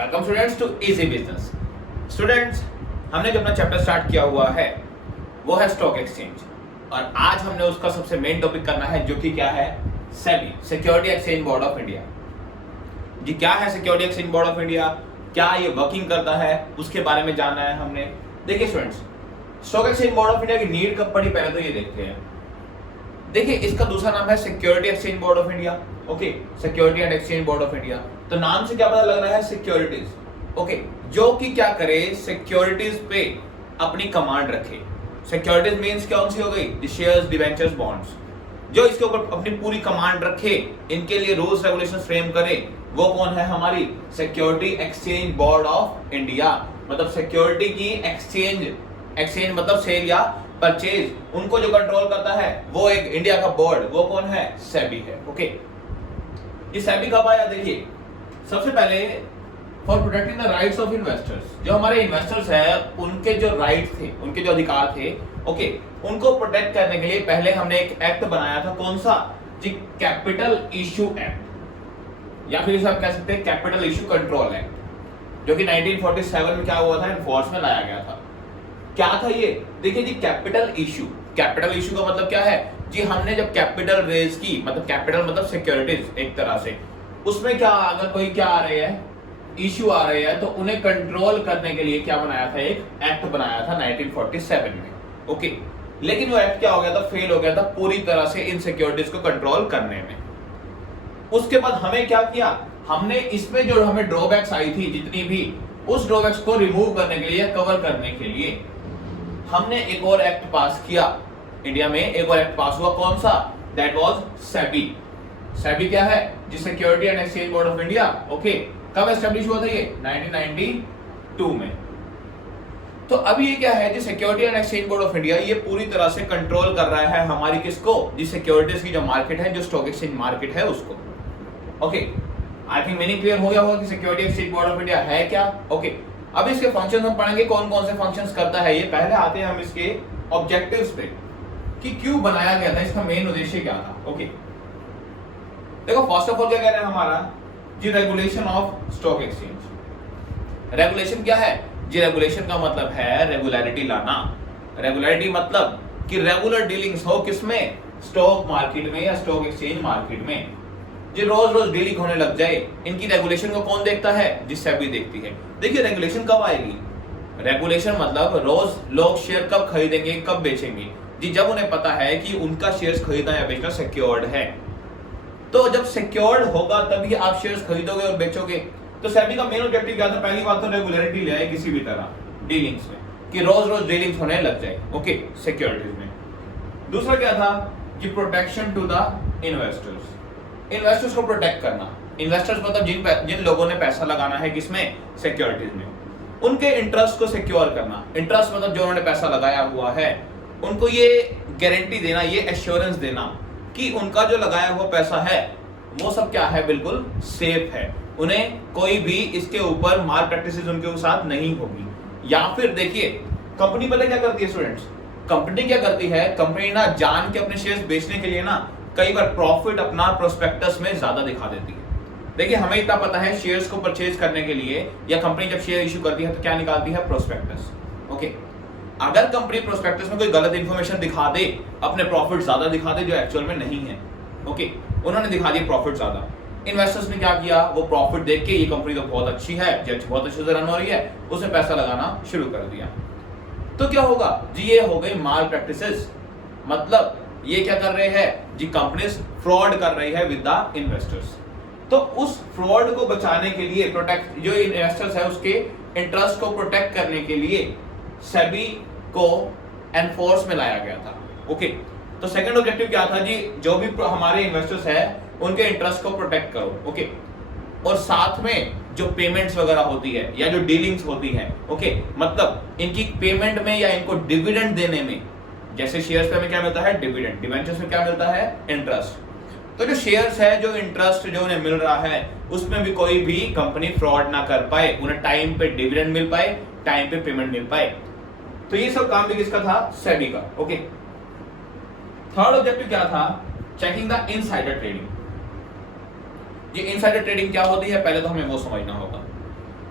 Welcome students to easy business. Students, हमने जो अपना चैप्टर स्टार्ट किया हुआ है वो है स्टॉक एक्सचेंज, और आज हमने उसका सबसे मेन टॉपिक करना है जो कि क्या है, SEBI, security exchange board of India. जी क्या है security exchange board of India, क्या ये वर्किंग करता है, उसके बारे में जानना है हमने। देखिए students, stock exchange board of India की नीड कब पड़ी, पहले तो ये देखते हैं। देखिए इसका दूसरा नाम है security exchange board of India. Okay, security and exchange board of India. तो नाम से क्या पता लग रहा है, सिक्योरिटीज। ओके, जो कि क्या करे, सिक्योरिटीज पे अपनी कमांड रखे। सिक्योरिटीज मींस कौन सी हो गई, द शेयर्स, डिबेंचर्स, बॉन्ड्स। जो इसके ऊपर अपनी पूरी कमांड रखे, इनके लिए रूल्स रेगुलेशन फ्रेम करे, वो कौन है, हमारी security exchange board of India. मतलब सिक्योरिटी की एक्सचेंज मतलब सेल या परचेज, उनको जो कंट्रोल करता है वो एक इंडिया का बोर्ड, वो कौन है, सेबी है। ओके, ये सेबी कब आया, देखिए सबसे पहले for protecting the rights of investors. जो हमारे इन्वेस्टर्स है उनके जो राइट थे, उनके जो अधिकार थे, ओके, उनको प्रोटेक्ट करने के लिए पहले हमने एक एक्ट बनाया था। कौन सा जी, कैपिटल इशू एक्ट, या फिर इसे आप कह सकते हैं कैपिटल इशू कंट्रोल एक्ट, जो कि 1947 में क्या हुआ था, एनफोर्स में लाया गया था। क्या था ये, देखिए जी, कैपिटल इशू का मतलब क्या है जी, हमने जब कैपिटल रेज की, मतलब कैपिटल मतलब सिक्योरिटीज एक तरह से, उसमें क्या अगर कोई क्या आ रहे हैं, इशू आ रहे हैं, तो उन्हें कंट्रोल करने के लिए क्या बनाया था, एक एक्ट बनाया था 1947 में। ओके, लेकिन वो एक्ट क्या हो गया था, फेल हो गया था पूरी तरह से इन सिक्योरिटीज को कंट्रोल करने में। उसके बाद हमें क्या किया, हमने इसमें जो हमें ड्रॉबैक्स आई थी जितनी भी, उस ड्रॉबैक्स को रिमूव करने के लिए, कवर करने के लिए हमने एक और एक्ट पास किया। इंडिया में एक और एक्ट पास हुआ, कौन सा, दैट वाज सेबी। सेबी क्या है जी, security and exchange board of India. Okay, कब एस्टेब्लिश हुआ था ये, 1992 में। तो अभी ये क्या है जी, security and exchange board of India, ये पूरी तरह से कंट्रोल कर रहा है हमारी किसको, जी सिक्योरिटीज की जो मार्केट है, जो स्टॉक एक्सचेंज मार्केट है उसको। Okay, I think meaning clear हो गया होगा कि security exchange board of India है क्या। ओके, अब इसके फंक्शंस हम पढ़ेंगे, कौन कौन से फंक्शंस करता है ये। पहले आते हैं हम इसके ऑब्जेक्टिव्स पे कि क्यों बनाया गया था, इसका मेन उद्देश्य क्या था। ओके, देखो फर्स्ट ऑफ ऑल क्या कह रहे हैं हमारा जी, regulation of stock exchange. Regulation क्या है जी, रेगुलेशन का मतलब है रेगुलरिटी लाना। रेगुलरिटी मतलब कि रेगुलर डीलिंग्स हो किसमें, स्टॉक मार्केट में या स्टॉक एक्सचेंज मार्केट में। जो रोज रोज डीलिंग होने लग जाए, इनकी रेगुलेशन को कौन देखता है, जिस सेबी देखती है। देखिए रेगुलेशन कब आएगी, रेगुलेशन मतलब रोज लोग शेयर कब खरीदेंगे, कब बेचेंगे जी, जब उन्हें पता है कि उनका शेयर्स खरीदना या बेचना सिक्योर्ड है। तो जब सिक्योर्ड होगा तभी आप शेयर्स खरीदोगे और बेचोगे। तो सेबी का मेन ऑब्जेक्टिव क्या था, पहली बात तो रेगुलरिटी ले आए किसी भी तरह डीलिंग्स में, कि रोज रोज डीलिंग्स होने लग जाए। ओके, सिक्योरिटीज में। दूसरा क्या था कि प्रोटेक्शन टू द इन्वेस्टर्स को प्रोटेक्ट करना। इन्वेस्टर्स मतलब जिन लोगों ने पैसा लगाना है किसमें, सिक्योरिटीज में, उनके इंटरेस्ट को सिक्योर करना। इंटरेस्ट मतलब जो उन्होंने पैसा लगाया हुआ है, उनको ये गारंटी देना, ये एश्योरेंस देना कि उनका जो लगाया हुआ पैसा है वो सब क्या है, बिल्कुल सेफ है, उन्हें कोई भी इसके ऊपर माल प्रैक्टिसेस उनके साथ नहीं होगी। या फिर देखिए कंपनी पता क्या करती है स्टूडेंट्स, कंपनी क्या करती है, कंपनी ना जान के अपने शेयर्स बेचने के लिए ना कई बार प्रॉफिट अपना प्रोस्पेक्टस में ज्यादा दिखा देती है। देखिए हमें इतना पता है, शेयर्स को परचेज करने के लिए या कंपनी जब शेयर इशू करती है तो क्या निकालती है, प्रोस्पेक्टस। ओके, अगर कंपनी प्रोस्पेक्टस में कोई गलत इंफॉर्मेशन दिखा दे, अपने प्रॉफिट ज्यादा दिखा दे जो एक्चुअल में नहीं है, ओके, उन्होंने दिखा दिया प्रॉफिट ज्यादा, इन्वेस्टर्स ने क्या किया, वो प्रॉफिट देख के ये कंपनी तो बहुत अच्छी है, बहुत अच्छे से रन हो रही है, उसने पैसा लगाना शुरू कर दिया। तो क्या होगा जी, ये हो गई माल प्रैक्टिसेस। मतलब ये क्या कर रहे हैं जी, कंपनीज फ्रॉड कर रही है विद द इन्वेस्टर्स। तो उस फ्रॉड को बचाने के लिए, प्रोटेक्ट जो इन्वेस्टर्स है उसके इंटरेस्ट को प्रोटेक्ट करने के लिए सेबी को एनफोर्स में लाया गया था। ओके, तो सेकंड ऑब्जेक्टिव क्या था जी, जो भी हमारे इन्वेस्टर्स है उनके इंटरेस्ट को प्रोटेक्ट करो। ओके, और साथ में जो पेमेंट्स वगैरह होती है या जो डीलिंग्स होती है, ओके, मतलब इनकी पेमेंट में या इनको डिविडेंड देने में, जैसे शेयर्स पे हमें क्या मिलता है, डिविडेंड, डिवेंचर्स में क्या मिलता है, इंटरेस्ट। तो जो शेयर्स है, जो इंटरेस्ट जो उन्हें मिल रहा है, उसमें भी कोई भी कंपनी फ्रॉड ना कर पाए, उन्हें टाइम पे डिविडेंड मिल पाए, टाइम पे पेमेंट मिल पाए। तो ये सब काम भी किसका था, सेबी का। ओके, थर्ड ऑब्जेक्टिव क्या था, चेकिंग द इनसाइडर ट्रेडिंग। ये इनसाइडर ट्रेडिंग क्या होती है, पहले तो हमें वो समझना होगा।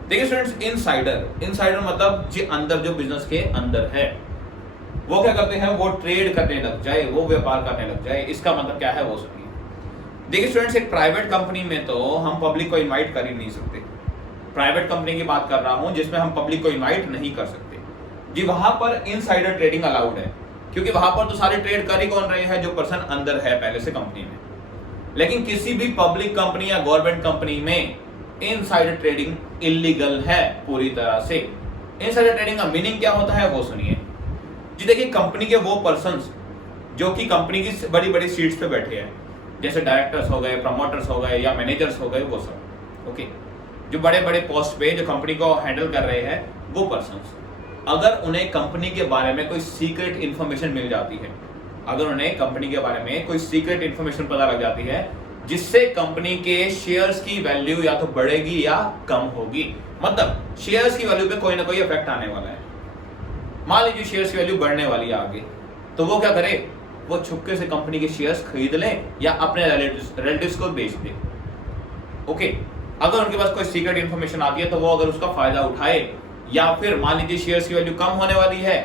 देखिए स्टूडेंट्स, इनसाइडर मतलब जो अंदर, जो बिजनेस के अंदर है, वो क्या करते हैं, वो ट्रेड करने लग जाए, वो व्यापार करने लग जाए। इसका मतलब क्या है वो सुनिए। देखिए स्टूडेंट्स, एक प्राइवेट कंपनी में तो हम पब्लिक को इनवाइट कर ही नहीं सकते। प्राइवेट कंपनी की बात कर रहा हूं जिसमें हम पब्लिक को इनवाइट नहीं कर सकते जी, वहां पर इनसाइडर ट्रेडिंग अलाउड है, क्योंकि वहां पर तो सारे ट्रेड कर ही कौन रहे हैं, जो पर्सन अंदर है पहले से कंपनी में। लेकिन किसी भी पब्लिक कंपनी या गवर्नमेंट कंपनी में इनसाइडर ट्रेडिंग इलीगल है पूरी तरह से। इनसाइडर ट्रेडिंग का मीनिंग क्या होता है वो सुनिए जी। देखिए, कंपनी के वो पर्संस जो कि कंपनी की बड़ी बड़ी सीट्स पे बैठे हैं, जैसे डायरेक्टर्स हो गए, प्रमोटर्स हो गए या मैनेजर्स हो गए, वो सब ओके, जो बड़े बड़े पोस्ट पे जो कंपनी को हैंडल कर रहे हैं, वो पर्संस, अगर उन्हें कंपनी के बारे में कोई सीक्रेट इंफॉर्मेशन मिल जाती है, अगर उन्हें कंपनी के बारे में कोई सीक्रेट इंफॉर्मेशन पता लग जाती है जिससे कंपनी के शेयर्स की वैल्यू या तो बढ़ेगी या कम होगी, मतलब शेयर्स की वैल्यू पे कोई ना कोई इफेक्ट आने वाला है, मान लीजिए शेयर्स की वैल्यू बढ़ने वाली है आगे, तो वो क्या करे, वो छुपके से कंपनी के शेयर्स खरीद ले या अपने रिलेटिव्स को बेच दे। ओके, अगर उनके पास कोई सीक्रेट इंफॉर्मेशन आती है तो वो अगर उसका फायदा उठाए, या फिर मान लीजिए शेयर्स की वैल्यू कम होने वाली है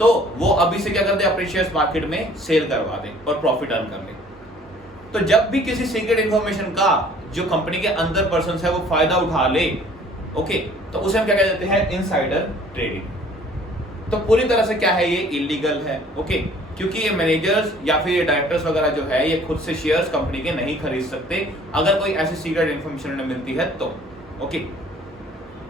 तो वो अभी से क्या कर दे, अपने शेयर्स मार्केट में सेल करवा दे और प्रॉफिट अर्न कर ले। तो जब भी किसी सीक्रेट इंफॉर्मेशन का जो कंपनी के अंदर पर्सन है वो फायदा उठा ले, ओके, तो उसे हम क्या कह देते हैं, इनसाइडर ट्रेडिंग। तो पूरी तरह से क्या है, ये इलीगल है, ओके, क्योंकि ये मैनेजर्स या फिर ये डायरेक्टर्स वगैरह जो है, ये खुद से शेयर्स कंपनी के नहीं खरीद सकते अगर कोई ऐसी सीक्रेट इंफॉर्मेशन उन्हें मिलती है तो। ओके,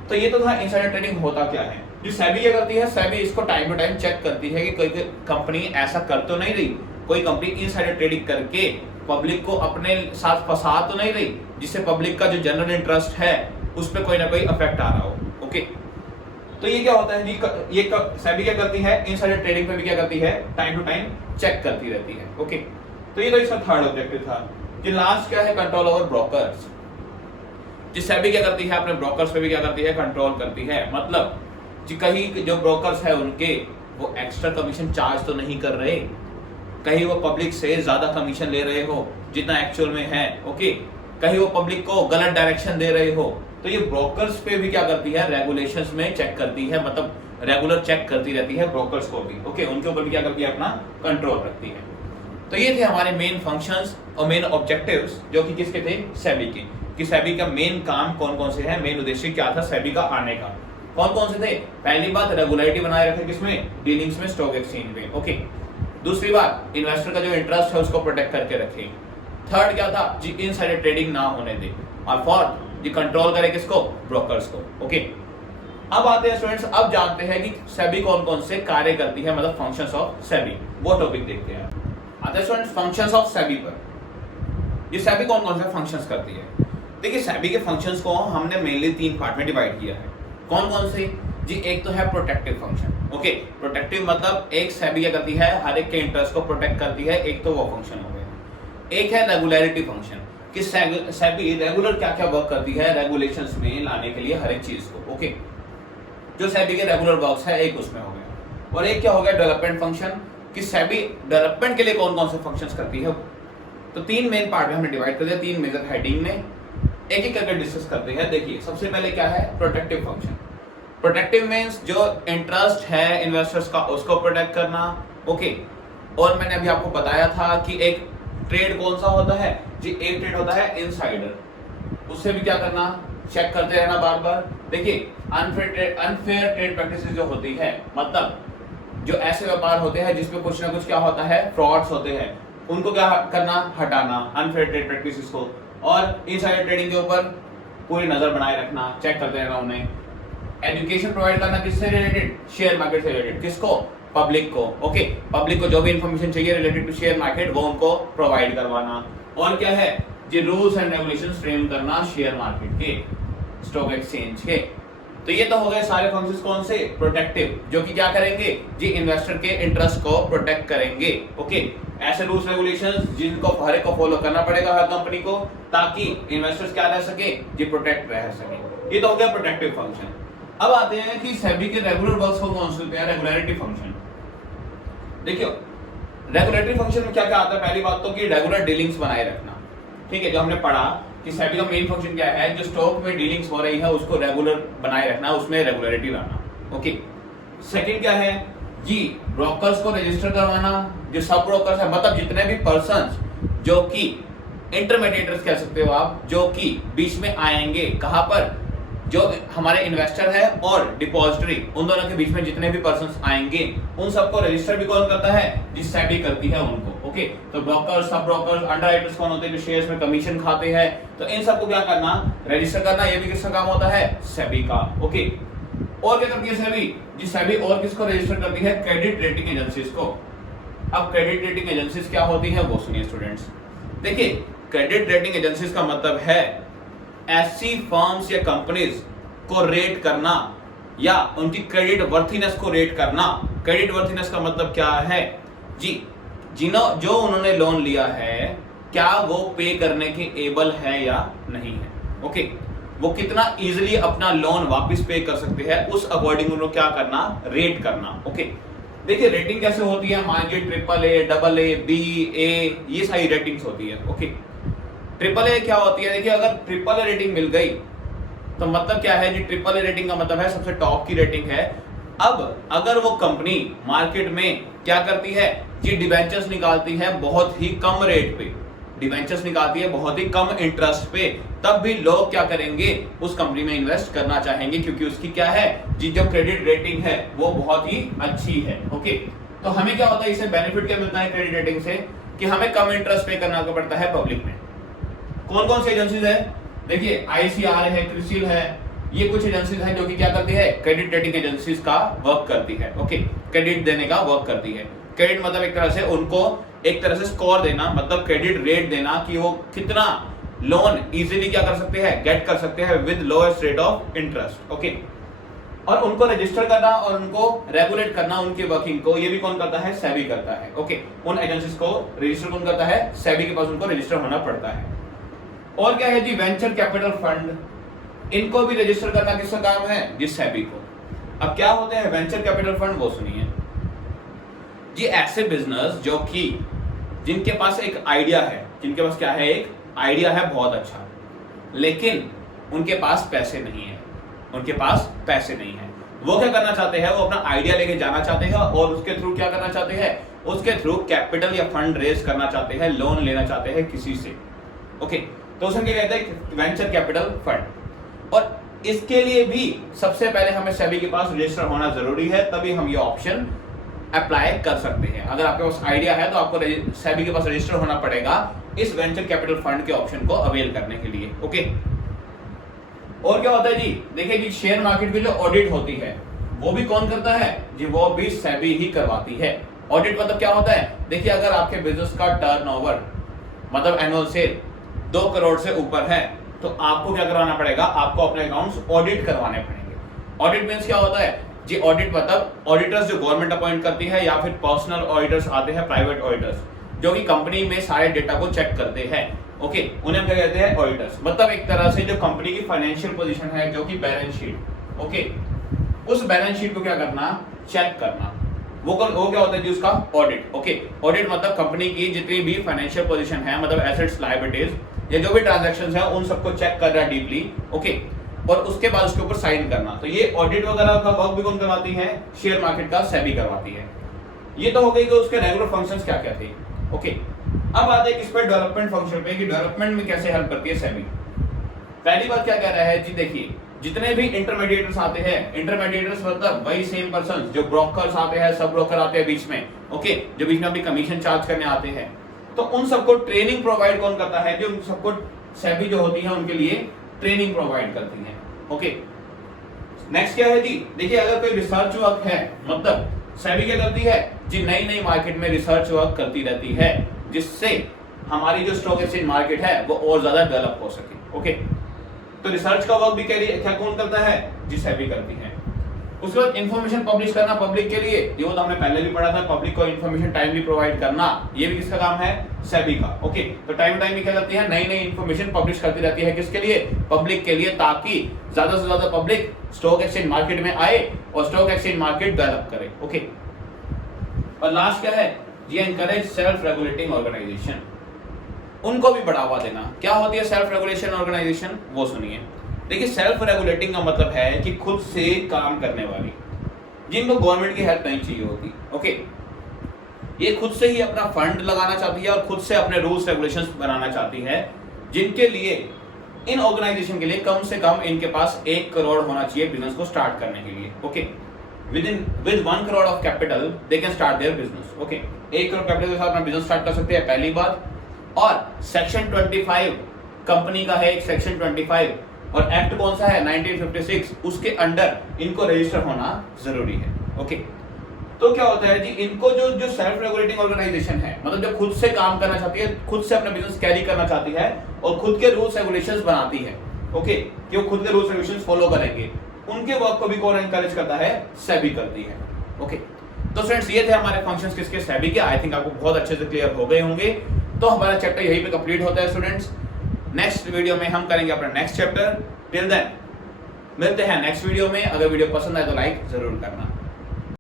तो ये तो था इनसाइडर ट्रेडिंग होता क्या है। जो सेबी क्या करती है, सेबी इसको टाइम टू टाइम चेक करती है कि कोई कंपनी ऐसा कर तो नहीं रही, कोई कंपनी इनसाइडर ट्रेडिंग करके पब्लिक को अपने साथ फंसा तो नहीं रही, जिससे पब्लिक का जो जनरल इंटरेस्ट है उस पर कोई ना कोई इफेक्ट आ रहा हो। ओके, तो ये क्या होता है जी, ये सेबी क्या करती है, इनसाइडर ट्रेडिंग पे भी क्या करती है, टाइम टू टाइम चेक करती रहती है। ओके, तो ये तो इसका थर्ड ऑब्जेक्टिव था। जो लास्ट क्या है, कंट्रोल ओवर ब्रोकर्स। जी सेबी क्या करती है, अपने ब्रोकर्स पे भी क्या करती है, कंट्रोल करती है। मतलब जी कहीं जो ब्रोकर्स है उनके वो एक्स्ट्रा कमीशन चार्ज तो नहीं कर रहे, कहीं वो पब्लिक से ज्यादा कमीशन ले रहे हो जितना एक्चुअल में है, ओके, कहीं वो पब्लिक को गलत डायरेक्शन दे रहे हो, तो ये ब्रोकर्स पे भी क्या करती है, रेगुलेशंस में चेक करती है, मतलब रेगुलर चेक करती रहती है ब्रोकर्स को भी, ओके, उनके ऊपर भी क्या करती है, अपना कंट्रोल रखती है। तो ये थे हमारे मेन फंक्शंस और मेन ऑब्जेक्टिव्स जो कि किसके थे, सेबी के, कि सेबी का मेन काम कौन कौन से है, मेन उद्देश्य क्या था सेबी का आने का, कौन कौन से थे। पहली बात, रेगुलरिटी बनाए रखे किसमें, डीलिंग्स में, स्टॉक एक्सचेंज में, ओके। दूसरी बात, इन्वेस्टर का जो इंटरेस्ट है उसको प्रोटेक्ट करके रखें। थर्ड क्या था जी, इनसाइडर ट्रेडिंग ना होने दे। और फोर्थ जी, कंट्रोल करे किसको, ब्रोकर्स को, ओके। अब आते हैं स्टूडेंट्स, अब जानते हैं कि सेबी कौन कौन से कार्य करती है, मतलब फंक्शंस ऑफ सेबी, वो टॉपिक देखते हैं। आते हैं स्टूडेंट्स फंक्शंस ऑफ सेबी पर। ये सेबी कौन कौन से फंक्शंस करती है। देखिए सेबी के फंक्शंस को हमने मेनली 3 पार्ट में डिवाइड किया है। कौन कौन से जी, एक तो है प्रोटेक्टिव फंक्शन, ओके। प्रोटेक्टिव मतलब एक सेबी क्या करती है, हर एक के इंटरेस्ट को प्रोटेक्ट करती है, एक तो वो फंक्शन हो गया। एक है रेगुलरिटी फंक्शन, कि सेबी रेगुलर क्या क्या वर्क करती है रेगुलेशंस में लाने के लिए हर एक चीज को, ओके। जो सेबी के रेगुलर वर्क्स है एक उसमें हो गया। और एक क्या हो गया, डेवलपमेंट फंक्शन, कि सेबी डेवलपमेंट के लिए कौन कौन से फंक्शंस करती है। तो 3 मेन पार्ट में हमने डिवाइड कर दिया, 3 मेजर हेडिंग में, एक एक करके डिस्कस करते हैं। देखिए सबसे पहले क्या है, प्रोटेक्टिव फंक्शन। प्रोटेक्टिव मींस जो इंटरेस्ट है इन्वेस्टर्स का उसको प्रोटेक्ट करना, ओके। और मैंने अभी आपको बताया था कि एक ट्रेड कौन सा होता है जी, एक ट्रेड होता है इनसाइडर, उससे भी क्या करना, चेक करते रहना बार बार। देखिए अनफेयर ट्रेड प्रैक्टिसेस जो होती है, मतलब जो ऐसे व्यापार होते हैं जिसमें कुछ ना कुछ क्या होता है, फ्रॉड्स होते हैं, उनको क्या करना, हटाना, अनफेयर ट्रेड प्रैक्टिसेस को। और इनसाइडर ट्रेडिंग के ऊपर पूरी नजर बनाए रखना, चेक करते रहना उन्हें। एजुकेशन प्रोवाइड करना किससे रिलेटेड, शेयर मार्केट से रिलेटेड, किसको, पब्लिक को, ओके। पब्लिक को जो भी इंफॉर्मेशन चाहिए रिलेटेड टू शेयर मार्केट वो उनको प्रोवाइड करवाना। और क्या है जी, रूल्स एंड रेगुलेशंस फ्रेम करना शेयर मार्केट के, स्टॉक एक्सचेंज के। तो ये तो हो गए सारे फंक्शंस कौन से, प्रोटेक्टिव, जो कि क्या करेंगे जी, इन्वेस्टर के इंटरेस्ट को प्रोटेक्ट करेंगे, ओके। ऐसे रूल्स रेगुलेशंस जिनको हर एक को फॉलो करना पड़ेगा हर कंपनी को, ताकि इन्वेस्टर्स क्या रह सके जी, प्रोटेक्ट रह सके। ये तो हो गया प्रोटेक्टिव फंक्शन। अब आते हैं कि सेबी के रेगुलर वर्क्स को कौन से होते हैं, रेगुलरिटी फंक्शन। देखियो रेगुलेटरी फंक्शन में क्या क्या आता है, पहली बात तो कि रेगुलर डीलिंग्स बनाए रखना, ठीक है, जो हमने पढ़ा कि सेबी का मेन फंक्शन क्या है, जो स्टॉक में डीलिंग्स हो रही है उसको रेगुलर बनाए रखना, उसमें रेगुलरिटी लाना। ओके, सेकंड क्या है जी, ब्रोकर्स को रजिस्टर करवाना। जो सब ब्रोकर्स है मतलब जितने भी पर्संस जो कि इंटरमीडिएटर्स कह सकते हो आप, जो कि बीच में आएंगे, कहां पर, जो हमारे इन्वेस्टर है और डिपॉजिटरी, उन दोनों के बीच में जितने भी पर्संस आएंगे उन सबको रजिस्टर भी कौन करता है, जिस सेबी करती है उनको। ओके, तो ब्रोकर्स, सब ब्रोकर्स, अंडरराइटर्स कौन होते हैं, जो शेयर्स में कमीशन खाते हैं, तो इन सबको क्या करना, रजिस्टर करना। ये भी किसका काम होता है, सेबी का। ओके, और क्या करती है सेबी जी, सेबी और किसको रजिस्टर करती है, क्रेडिट रेटिंग एजेंसीज को। अब क्रेडिट रेटिंग एजेंसीज क्या होती है वो सुनिए स्टूडेंट्स। देखिए, क्रेडिट रेटिंग एजेंसीज का मतलब है ऐसी फर्म्स या कंपनीज को रेट करना या उनकी क्रेडिट वर्थीनेस को रेट करना। क्रेडिट वर्थीनेस का मतलब क्या है जी, जो उन्होंने लोन लिया है क्या वो पे करने के एबल है या नहीं है। ओके, वो कितना इजीली अपना लोन वापस पे कर सकते हैं, उस अकॉर्डिंग उन्होंने क्या करना, रेट करना। ओके, देखिए रेटिंग कैसे होती है, मान लीजिए AAA, AA, B, A, ये सारी रेटिंग्स होती है। ओके, AAA क्या होती है, देखिए अगर AAA रेटिंग मिल गई तो मतलब क्या है जी, AAA रेटिंग का मतलब है सबसे टॉप की रेटिंग है। अब अगर वो कंपनी मार्केट में क्या करती है जी, डिबेंचर्स निकालती है बहुत ही कम रेट पे, डिबेंचर्स निकालती है बहुत ही कम इंटरेस्ट पे, तब भी लोग क्या करेंगे, उस कंपनी में इन्वेस्ट करना चाहेंगे, क्योंकि उसकी क्या है जी, जो क्रेडिट रेटिंग है वो बहुत ही अच्छी है। ओके, तो हमें क्या होता है, इससे बेनिफिट क्या मिलता है क्रेडिट रेटिंग से, कि हमें कम इंटरेस्ट पे करना पड़ता है पब्लिक में। कौन कौन सी एजेंसीज है, देखिए ICR है, क्रिसिल है, ये कुछ एजेंसीज हैं जो कि क्या करती है, क्रेडिट रेटिंग एजेंसीज का वर्क करती है। ओके, क्रेडिट देने का वर्क करती है। क्रेडिट मतलब एक तरह से उनको एक तरह से स्कोर देना, मतलब क्रेडिट रेट देना कि वो कितना लोन इजीली क्या कर सकते हैं, गेट कर सकते हैं with lowest rate of interest. Okay, और उनको रजिस्टर करना और उनको रेगुलेट करना, उनकी वर्किंग को, ये भी कौन करता है, सेबी करता है। ओके, उन एजेंसीज को रजिस्टर कौन करता है, सेबी के पास उनको रजिस्टर होना पड़ता है। और क्या है जी, वेंचर कैपिटल फंड, इनको भी रजिस्टर करना किसका काम है जी, सेबी को। अब क्या होते हैं वेंचर कैपिटल फंड, वो सुनिए जी, ऐसे बिजनेस जो कि जिनके पास एक आइडिया है, जिनके पास क्या है, एक आइडिया है बहुत अच्छा, लेकिन उनके पास पैसे नहीं है, उनके पास पैसे नहीं है, वो क्या करना चाहते हैं, वो अपना आइडिया लेके जाना चाहते हैं और उसके थ्रू क्या करना चाहते हैं, उसके थ्रू कैपिटल या फंड रेज करना चाहते हैं, लोन लेना चाहते हैं किसी से। ओके, तो उसे क्या कहते हैं, वेंचर कैपिटल फंड। और इसके लिए भी सबसे पहले हमें सेबी के पास रजिस्टर होना जरूरी है, तभी हम ये ऑप्शन अप्लाई कर सकते हैं। अगर आपके पास आइडिया है तो आपको सेबी के पास रजिस्टर होना पड़ेगा इस वेंचर कैपिटल फंड के ऑप्शन को अवेल करने के लिए। ओके, और क्या होता है जी, देखिए जी, शेयर मार्केट की जो ऑडिट होती है वो भी कौन करता है जी, वो भी सेबी ही करवाती है। ऑडिट मतलब क्या होता है, देखिए अगर आपके बिजनेस का टर्नओवर मतलब एनुअल सेल 2 करोड़ से ऊपर है तो आपको क्या करवाना पड़ेगा, आपको अपने अकाउंट्स ऑडिट करवाने पड़ेंगे। ऑडिट मींस क्या होता है जी, ऑडिट मतलब ऑडिटर्स जो गवर्नमेंट अपॉइंट करती है या फिर पर्सनल ऑडिटर्स आते हैं, प्राइवेट ऑडिटर्स जो कि कंपनी में सारे डेटा को चेक करते हैं। ओके, उन्हें क्या कहते हैं, ऑडिटर्स। मतलब एक तरह से जो कंपनी की फाइनेंशियल पोजीशन है, जो कि बैलेंस शीट, ओके, उस बैलेंस शीट को क्या करना, चेक करना, वो क्या होता है जी, उसका ऑडिट। ओके, ऑडिट मतलब कंपनी की जितनी भी फाइनेंशियल पोजीशन है, मतलब एसेट्स, लायबिलिटीज, ये जो भी ट्रांजैक्शंस है उन सबको चेक करना डीपली। ओके, और उसके बाद उसके ऊपर साइन करना। तो ये ऑडिट वगैरह का वर्क भी कौन करवाती है, शेयर मार्केट का सेबी करवाती है। ये तो हो गई कि उसके रेगुलर फंक्शंस क्या क्या थे। ओके, अब आते हैं इस पे डेवलपमेंट फंक्शन पे कि डेवलपमेंट में कैसे हेल्प करती है सेबी। पहली बात क्या कह रहा है जी, देखिए जितने भी इंटरमीडिएटर्स आते हैं, इंटरमीडिएटर्स मतलब वही सेम पर्सन जो ब्रोकर्स आते हैं, सब ब्रोकर आते हैं बीच में, ओके, जो बीच में अपनी कमीशन चार्ज करने आते हैं, तो उन सबको ट्रेनिंग प्रोवाइड कौन करता है, जो उन सबको सेबी जो होती है उनके लिए ट्रेनिंग प्रोवाइड करती है। ओके, नेक्स्ट क्या है जी, देखिए अगर कोई रिसर्च वर्क है, मतलब सेबी क्या करती है जी, नई नई मार्केट में रिसर्च वर्क करती रहती है, जिससे हमारी जो स्टॉक एक्सचेंज मार्केट है वो और ज्यादा डेवलप हो सके। ओके, तो रिसर्च का वर्क भी क्या कौन करता है जी, सेबी करती है। उसके बाद इंफॉर्मेशन पब्लिश करना पब्लिक के लिए, ये तो हमने पहले भी पढ़ा था, पब्लिक को इंफॉर्मेशन टाइमली प्रोवाइड करना, ये भी किसका काम है, सेबी का। ओके, तो टाइम में क्या करती है, नई नई इंफॉर्मेशन पब्लिश करती रहती है, किसके लिए, पब्लिक के लिए, ताकि ज्यादा से ज्यादा पब्लिक स्टॉक एक्सचेंज मार्केट में आए और स्टॉक एक्सचेंज मार्केट डेवलप करे। ओके, और लास्ट क्या है जी, एनकरेज सेल्फ रेगुलेटिंग ऑर्गेनाइजेशन। उनको भी बढ़ावा देना। क्या होती है सेल्फ रेगुलेशन ऑर्गेनाइजेशन, वो सुनिए। देखिए सेल्फ रेगुलेटिंग का मतलब है कि खुद से काम करने वाली, जिनको गवर्नमेंट की हेल्प नहीं चाहिए होती। ओके, ये खुद से ही अपना फंड लगाना चाहती है और खुद से अपने रूल्स रेगुलेशंस बनाना चाहती है, जिनके लिए इन ऑर्गेनाइजेशन के लिए कम से कम इनके पास 1 करोड़ होना चाहिए बिजनेस को स्टार्ट करने के लिए। Okay, with 1 crore of capital they can start their business. Okay, 1 crore capital के साथ अपना बिजनेस स्टार्ट कर सकते हैं, पहली बात। और सेक्शन 25 कंपनी का है, एक सेक्शन 25, और एक्ट कौन सा है 1956, उसके अंडर इनको रजिस्टर होना जरूरी है। ओके, तो क्या होता है जी, इनको जो सेल्फ रेगुलेटिंग ऑर्गेनाइजेशन है, मतलब जो खुद से काम करना चाहती है, खुद से अपना बिजनेस कैरी करना चाहती है और खुद के रूल्स रेगुलेशंस बनाती है। ओके, कि वो खुद के रूल्स रेगुलेशंस फॉलो करेंगे, उनके वर्क को भी कौन एनकरेज करता है, सेबी करती है। ओके, तो फ्रेंड्स ये थे हमारे फंक्शंस किसके, सेबी के। आई थिंक आपको बहुत अच्छे से क्लियर हो गए होंगे। तो हमारा चैप्टर यहीं पे कंप्लीट होता है स्टूडेंट्स। नेक्स्ट वीडियो में हम करेंगे अपना नेक्स्ट चैप्टर। टिल देन मिलते हैं नेक्स्ट वीडियो में। अगर वीडियो पसंद आए तो लाइक जरूर करना।